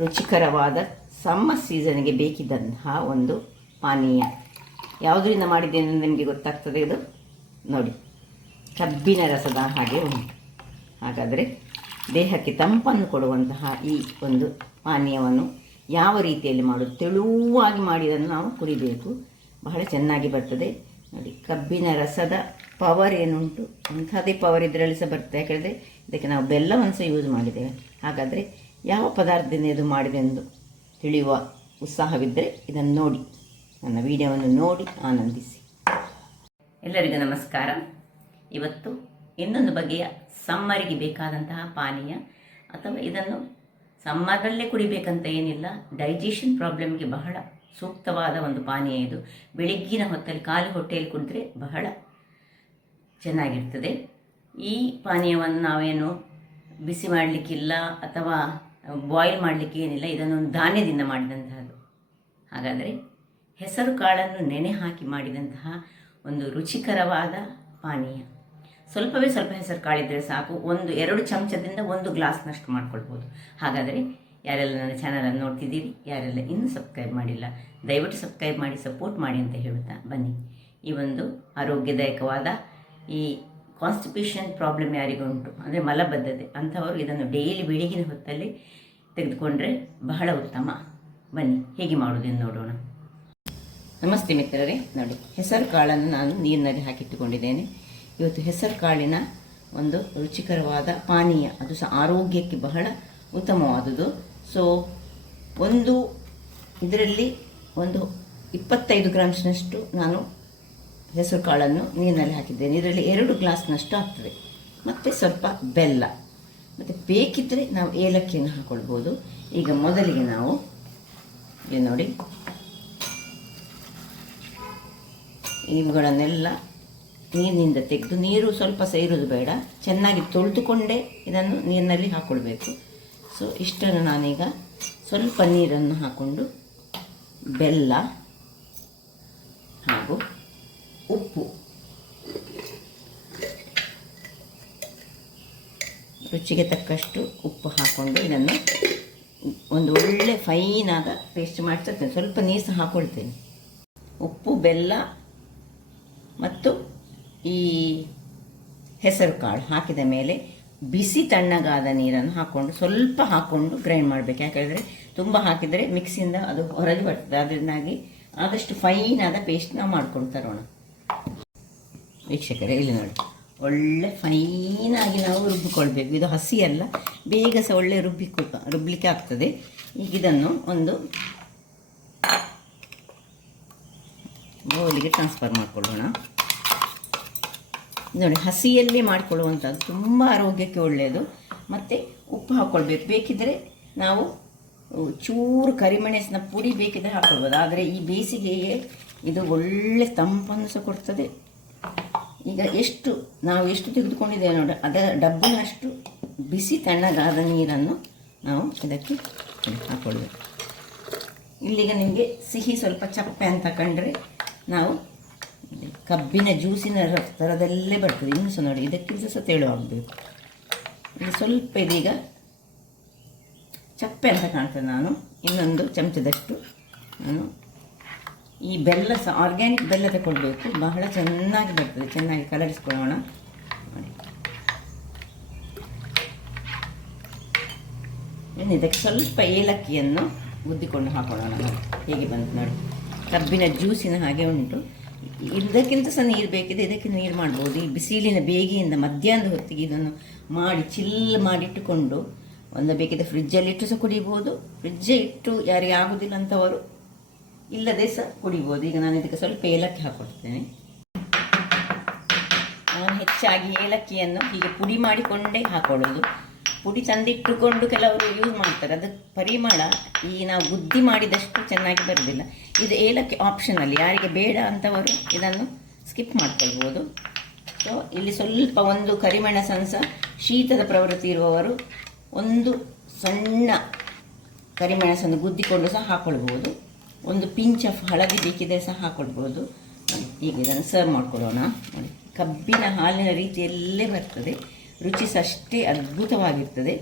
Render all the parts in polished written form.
ರುಚಿಕರವಾದ ಸಮ್ಮರ್ ಸೀಸನ್ಗೆ ಬೇಕಿದ್ದಂತಹ ಒಂದು ಪಾನೀಯ. ಯಾವುದರಿಂದ ಮಾಡಿದ್ದೇನೆ ನಿಮಗೆ ಗೊತ್ತಾಗ್ತದೆ. ಇದು ನೋಡಿ, ಕಬ್ಬಿನ ರಸದ ಹಾಗೆ ಉಂಟು. ಹಾಗಾದರೆ ದೇಹಕ್ಕೆ ತಂಪನ್ನು ಕೊಡುವಂತಹ ಈ ಒಂದು ಪಾನೀಯವನ್ನು ಯಾವ ರೀತಿಯಲ್ಲಿ ಮಾಡೋದು, ತೆಳುವಾಗಿ ಮಾಡಿದನ್ನು ನಾವು ಕುಡಿಬೇಕು. ಬಹಳ ಚೆನ್ನಾಗಿ ಬರ್ತದೆ ನೋಡಿ. ಕಬ್ಬಿನ ರಸದ ಪವರ್ ಏನುಂಟು ಅಂಥದ್ದೇ ಪವರ್ ಇದರಲ್ಲಿ ಸಹ ಬರ್ತದೆ. ಯಾಕೆಂದರೆ ಇದಕ್ಕೆ ನಾವು ಬೆಲ್ಲವನ್ನು ಸಹ ಯೂಸ್ ಮಾಡಿದ್ದೇವೆ. ಹಾಗಾದರೆ ಯಾವ ಪದಾರ್ಥದಿಂದ ಇದು ಮಾಡಿದೆ ಎಂದು ತಿಳಿಯುವ ಉತ್ಸಾಹವಿದ್ದರೆ ಇದನ್ನು ನೋಡಿ, ನನ್ನ ವಿಡಿಯೋವನ್ನು ನೋಡಿ ಆನಂದಿಸಿ. ಎಲ್ಲರಿಗೂ ನಮಸ್ಕಾರ. ಇವತ್ತು ಇನ್ನೊಂದು ಬಗೆಯ ಸಮ್ಮರಿಗೆ ಬೇಕಾದಂತಹ ಪಾನೀಯ, ಅಥವಾ ಇದನ್ನು ಸಮ್ಮರಲ್ಲೇ ಕುಡಿಬೇಕಂತ ಏನಿಲ್ಲ, ಡೈಜೆಷನ್ ಪ್ರಾಬ್ಲಮ್ಗೆ ಬಹಳ ಸೂಕ್ತವಾದ ಒಂದು ಪಾನೀಯ ಇದು. ಬೆಳಗ್ಗಿನ ಹೊತ್ತಲ್ಲಿ ಖಾಲಿ ಹೊಟ್ಟೆಯಲ್ಲಿ ಕುಡಿದ್ರೆ ಬಹಳ ಚೆನ್ನಾಗಿರ್ತದೆ. ಈ ಪಾನೀಯವನ್ನು ನಾವೇನು ಬಿಸಿ ಮಾಡಲಿಕ್ಕಿಲ್ಲ ಅಥವಾ ಬಾಯ್ಲ್ ಮಾಡಲಿಕ್ಕೆ ಏನಿಲ್ಲ, ಇದನ್ನೊಂದು ಧಾನ್ಯದಿಂದ ಮಾಡಿದಂತಹದ್ದು. ಹಾಗಾದರೆ ಹೆಸರು ಕಾಳನ್ನು ನೆನೆ ಹಾಕಿ ಮಾಡಿದಂತಹ ಒಂದು ರುಚಿಕರವಾದ ಪಾನೀಯ. ಸ್ವಲ್ಪ ಹೆಸರು ಕಾಳಿದ್ದರೆ ಸಾಕು, 1-2 ಚಮಚದಿಂದ 1 ಗ್ಲಾಸ್ನಷ್ಟು ಮಾಡ್ಕೊಳ್ಬೋದು. ಹಾಗಾದರೆ ಯಾರೆಲ್ಲ ನನ್ನ ಚಾನಲನ್ನು ನೋಡ್ತಿದ್ದೀರಿ, ಯಾರೆಲ್ಲ ಇನ್ನೂ ಸಬ್ಸ್ಕ್ರೈಬ್ ಮಾಡಿಲ್ಲ, ದಯವಿಟ್ಟು ಸಬ್ಸ್ಕ್ರೈಬ್ ಮಾಡಿ ಸಪೋರ್ಟ್ ಮಾಡಿ ಅಂತ ಹೇಳ್ತಾ ಬನ್ನಿ. ಈ ಒಂದು ಆರೋಗ್ಯದಾಯಕವಾದ ಈ ಕಾನ್ಸ್ಟಿಪೇಷನ್ ಪ್ರಾಬ್ಲಮ್ ಯಾರಿಗುಂಟು, ಅಂದರೆ ಮಲಬದ್ಧತೆ, ಅಂಥವರು ಇದನ್ನು ಡೈಲಿ ಬೆಳಗಿನ ಹೊತ್ತಲ್ಲಿ ತೆಗೆದುಕೊಂಡ್ರೆ ಬಹಳ ಉತ್ತಮ. ಬನ್ನಿ ಹೇಗೆ ಮಾಡೋದೆಂದು ನೋಡೋಣ. ನಮಸ್ತೆ ಮಿತ್ರರೇ. ನೋಡಿ, ಹೆಸರು ಕಾಳನ್ನು ನಾನು ನೀರಿನಲ್ಲಿ ಹಾಕಿಟ್ಟುಕೊಂಡಿದ್ದೇನೆ. ಇವತ್ತು ಹೆಸರು ಕಾಳಿನ ಒಂದು ರುಚಿಕರವಾದ ಪಾನೀಯ, ಅದು ಸಹ ಆರೋಗ್ಯಕ್ಕೆ ಬಹಳ ಉತ್ತಮವಾದುದು. ಸೊ ಇದರಲ್ಲಿ 25 ಗ್ರಾಮ್ಸ್ನಷ್ಟು ನಾನು ಹೆಸರು ಕಾಳನ್ನು ನೀರಿನಲ್ಲಿ ಹಾಕಿದ್ದೇನೆ. ಇದರಲ್ಲಿ 2 ಗ್ಲಾಸ್ನಷ್ಟು ಆಗ್ತದೆ. ಮತ್ತು ಸ್ವಲ್ಪ ಬೆಲ್ಲ, ಮತ್ತು ಬೇಕಿದ್ದರೆ ನಾವು ಏಲಕ್ಕಿಯನ್ನು ಹಾಕ್ಕೊಳ್ಬೋದು. ಈಗ ಮೊದಲಿಗೆ ನಾವು ನೋಡಿ, ಇವುಗಳನ್ನೆಲ್ಲ ನೀರಿನಿಂದ ತೆಗೆದು, ನೀರು ಸ್ವಲ್ಪ ಸಹ ಇರೋದು ಬೇಡ, ಚೆನ್ನಾಗಿ ತೊಳೆದುಕೊಂಡೇ ಇದನ್ನು ನೀರಿನಲ್ಲಿ ಹಾಕ್ಕೊಳ್ಬೇಕು. ಸೊ ಇಷ್ಟನ್ನು ನಾನೀಗ ಸ್ವಲ್ಪ ನೀರನ್ನು ಹಾಕ್ಕೊಂಡು ಬೆಲ್ಲ ಹಾಗೂ ಉಪ್ಪು, ರುಚಿಗೆ ತಕ್ಕಷ್ಟು ಉಪ್ಪು ಹಾಕ್ಕೊಂಡು ಇದನ್ನು ಒಂದು ಒಳ್ಳೆ ಫೈನಾದ ಪೇಸ್ಟ್ ಮಾಡ್ತಿರ್ತೇನೆ. ಸ್ವಲ್ಪ ನೀರು ಸಹ ಹಾಕ್ಕೊಳ್ತೇನೆ. ಉಪ್ಪು, ಬೆಲ್ಲ ಮತ್ತು ಈ ಹೆಸರು ಕಾಳು ಹಾಕಿದ ಮೇಲೆ ಬಿಸಿ ತಣ್ಣಗಾದ ನೀರನ್ನು ಸ್ವಲ್ಪ ಹಾಕ್ಕೊಂಡು ಗ್ರೈಂಡ್ ಮಾಡಬೇಕು. ಯಾಕೆಂದರೆ ತುಂಬ ಹಾಕಿದರೆ ಮಿಕ್ಸಿಯಿಂದ ಅದು ಹೊರಗೆ ಬರ್ತದೆ. ಅದರಿಂದಾಗಿ ಆದಷ್ಟು ಫೈನಾದ ಪೇಸ್ಟ್ ನಾವು ಮಾಡ್ಕೊಂಡು ತರೋಣ. ವೀಕ್ಷಕರೇ, ಇಲ್ಲಿ ನೋಡಿ, ಒಳ್ಳೆ ಫೈನಾಗಿ ನಾವು ರುಬ್ಬಿಕೊಳ್ಬೇಕು. ಇದು ಹಸಿ ಅಲ್ಲ, ಬೇಗ ಸಹ ಒಳ್ಳೆ ರುಬ್ಬಲಿಕ್ಕೆ ಆಗ್ತದೆ. ಈಗ ಇದನ್ನು ಒಂದು ಬೌಲಿಗೆ ಟ್ರಾನ್ಸ್ಫರ್ ಮಾಡಿಕೊಳ್ಳೋಣ. ನೋಡಿ, ಹಸಿಯಲ್ಲೇ ಮಾಡಿಕೊಳ್ಳುವಂಥದ್ದು ತುಂಬ ಆರೋಗ್ಯಕ್ಕೆ ಒಳ್ಳೆಯದು. ಮತ್ತು ಉಪ್ಪು ಹಾಕ್ಕೊಳ್ಬೇಕು. ಬೇಕಿದ್ದರೆ ನಾವು ಚೂರು ಕರಿಮೆಣಸಿನ ಪುಡಿ ಬೇಕಿದ್ದರೆ ಹಾಕ್ಕೊಳ್ಬೋದು. ಆದರೆ ಈ ಬೇಸಿಗೆಗೆ ಇದು ಒಳ್ಳೆ ತಂಪನ್ನು ಸಹ ಕೊಡ್ತದೆ. ಈಗ ನಾವು ಎಷ್ಟು ತೆಗೆದುಕೊಂಡಿದ್ದೇವೆ ನೋಡಿ, ಅದರ ಡಬ್ಬಿನಷ್ಟು ಬಿಸಿ ತಣ್ಣಗಾದ ನೀರನ್ನು ನಾವು ಇದಕ್ಕೆ ಹಾಕ್ಕೊಳ್ಬೇಕು. ಇಲ್ಲಿಗ ನಿಮಗೆ ಸಿಹಿ ಸ್ವಲ್ಪ ಚಪ್ಪೆ ಅಂತ ಕಂಡ್ರೆ ನಾವು ಕಬ್ಬಿನ ಜ್ಯೂಸಿನ ಥರದಲ್ಲೇ ಬರ್ತದೆ. ಇನ್ನೂ ಸಹ ನೋಡಿ, ಇದಕ್ಕಿಂತ ಸಹ ತೆಳುವಾಗಬೇಕು. ಇದು ಸ್ವಲ್ಪ ಇದೀಗ ಚಪ್ಪೆ ಅಂತ ಕಾಣ್ತದೆ. ನಾನು ಇನ್ನೊಂದು ಚಮಚದಷ್ಟು ನಾನು ಈ ಬೆಲ್ಲ ಸಹ ಆರ್ಗ್ಯಾನಿಕ್ ಬೆಲ್ಲ ತಗೊಳ್ಬೇಕು. ಬಹಳ ಚೆನ್ನಾಗಿ ಬರ್ತದೆ. ಚೆನ್ನಾಗಿ ಕಲರಿಸ್ಕೊಳ್ಳೋಣ. ನೋಡಿ, ಇನ್ನು ಇದಕ್ಕೆ ಸ್ವಲ್ಪ ಏಲಕ್ಕಿಯನ್ನು ಗುದ್ದಿಕೊಂಡು ಹಾಕೊಳ್ಳೋಣ. ನೋಡಿ ಹೇಗೆ ಬಂತು ನೋಡಿ, ಕಬ್ಬಿನ ಜ್ಯೂಸಿನ ಹಾಗೆ ಉಂಟು. ಇದಕ್ಕಿಂತ ಸಹ ನೀರು ಬೇಕಿದೆ, ಇದಕ್ಕೆ ನೀರು ಮಾಡ್ಬೋದು. ಈ ಬಿಸಿಲಿನ ಬೇಗೆಯಿಂದ ಮಧ್ಯಾಹ್ನದ ಹೊತ್ತಿಗೆ ಇದನ್ನು ಮಾಡಿ ಚಿಲ್ ಮಾಡಿಟ್ಟುಕೊಂಡು ಬೇಕಿದ್ದರೆ ಫ್ರಿಜ್ಜಲ್ಲಿಟ್ಟು ಸಹ ಕುಡಿಬೋದು. ಫ್ರಿಜ್ಜೇ ಇಟ್ಟು ಯಾರಿಗೆ ಆಗೋದಿಲ್ಲ ಅಂಥವರು ಇಲ್ಲದೆ ಸಹ ಕುಡಿಬೋದು. ಈಗ ನಾನು ಇದಕ್ಕೆ ಸ್ವಲ್ಪ ಏಲಕ್ಕಿ ಹಾಕ್ಕೊಡ್ತೇನೆ. ನಾನು ಹೆಚ್ಚಾಗಿ ಏಲಕ್ಕಿಯನ್ನು ಹೀಗೆ ಪುಡಿ ಮಾಡಿಕೊಂಡೇ ಹಾಕೊಳ್ಳೋದು. ಪುಡಿ ತಂದಿಟ್ಟುಕೊಂಡು ಕೆಲವರು ಯೂಸ್ ಮಾಡ್ತಾರೆ. ಅದು ಪರಿಮಳ ಈ ನಾವು ಬುದ್ಧಿ ಮಾಡಿದಷ್ಟು ಚೆನ್ನಾಗಿ ಬರೋದಿಲ್ಲ. ಇದು ಏಲಕ್ಕಿ ಆಪ್ಷನಲ್ಲಿ, ಯಾರಿಗೆ ಬೇಡ ಅಂಥವರು ಇದನ್ನು ಸ್ಕಿಪ್ ಮಾಡ್ಕೊಳ್ಬೋದು. ಸೊ ಇಲ್ಲಿ ಸ್ವಲ್ಪ ಒಂದು ಕರಿಮೆಣಸನ್ನು ಸಹ, ಶೀತದ ಪ್ರವೃತ್ತಿ ಇರುವವರು ಒಂದು ಸಣ್ಣ ಕರಿಮೆಣಸನ್ನು ಗುದ್ದಿಕೊಂಡು ಸಹ ಹಾಕ್ಕೊಳ್ಬೋದು. ಒಂದು ಪಿಂಚ್ ಆಫ್ ಹಳದಿ ಬೇಕಿದ್ದರೆ ಸಹ ಹಾಕ್ಕೊಳ್ಬೋದು. ಈಗ ಇದನ್ನು ಸರ್ವ್ ಮಾಡ್ಕೊಳ್ಳೋಣ. ನೋಡಿ, ಕಬ್ಬಿನ ಹಾಲಿನ ರೀತಿಯಲ್ಲೇ ಬರ್ತದೆ. ರುಚಿ ಸಹ ಅಷ್ಟೇ ಅದ್ಭುತವಾಗಿರ್ತದೆ.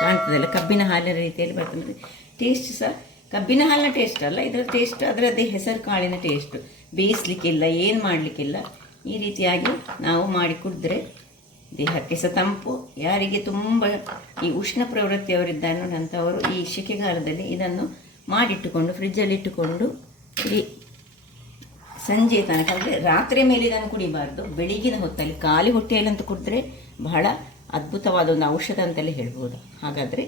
ಕಾಣ್ತದಲ್ಲ, ಕಬ್ಬಿನ ಹಾಲಿನ ರೀತಿಯಲ್ಲಿ ಬರ್ತದೆ. ಟೇಸ್ಟ್ ಸಹ ಕಬ್ಬಿನ ಹಾಲಿನ ಟೇಸ್ಟ್ ಅಲ್ಲ, ಇದರ ಟೇಸ್ಟ್ ಅದರದ್ದೇ ಹೆಸರು ಕಾಳಿನ ಟೇಸ್ಟು. ಬೇಯಿಸ್ಲಿಕ್ಕಿಲ್ಲ, ಏನು ಮಾಡಲಿಕ್ಕಿಲ್ಲ. ಈ ರೀತಿಯಾಗಿ ನಾವು ಮಾಡಿ ಕುಡಿದ್ರೆ ದೇಹಕ್ಕೆ ಸಹ ತಂಪು. ಯಾರಿಗೆ ತುಂಬ ಈ ಉಷ್ಣ ಪ್ರವೃತ್ತಿಯವರಿದ್ದಾರೆ ನೋಡಿ ಅಂಥವರು ಈ ಸೆಕೆಗಾಲದಲ್ಲಿ ಇದನ್ನು ಮಾಡಿಟ್ಟುಕೊಂಡು ಫ್ರಿಜ್ಜಲ್ಲಿ ಇಟ್ಟುಕೊಂಡು ಈ ಸಂಜೆ ತನಕ, ಅಂದರೆ ರಾತ್ರಿ ಮೇಲೆ ಇದನ್ನು ಕುಡಿಬಾರ್ದು, ಬೆಳಿಗ್ಗಿನ ಹೊತ್ತಲ್ಲಿ ಖಾಲಿ ಹೊಟ್ಟೆಯಲ್ಲಂತೂ ಕುಡಿದ್ರೆ ಬಹಳ ಅದ್ಭುತವಾದ ಒಂದು ಔಷಧ ಅಂತಲೇ ಹೇಳ್ಬೋದು. ಹಾಗಾದರೆ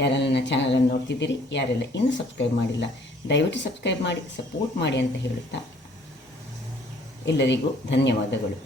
ಯಾರೆಲ್ಲ ನನ್ನ ಚಾನಲನ್ನು ನೋಡ್ತಿದ್ದೀರಿ, ಯಾರೆಲ್ಲ ಇನ್ನೂ ಸಬ್ಸ್ಕ್ರೈಬ್ ಮಾಡಿಲ್ಲ, ದಯವಿಟ್ಟು ಸಬ್ಸ್ಕ್ರೈಬ್ ಮಾಡಿ, ಸಪೋರ್ಟ್ ಮಾಡಿ ಅಂತ ಹೇಳುತ್ತಾ ಎಲ್ಲರಿಗೂ ಧನ್ಯವಾದಗಳು.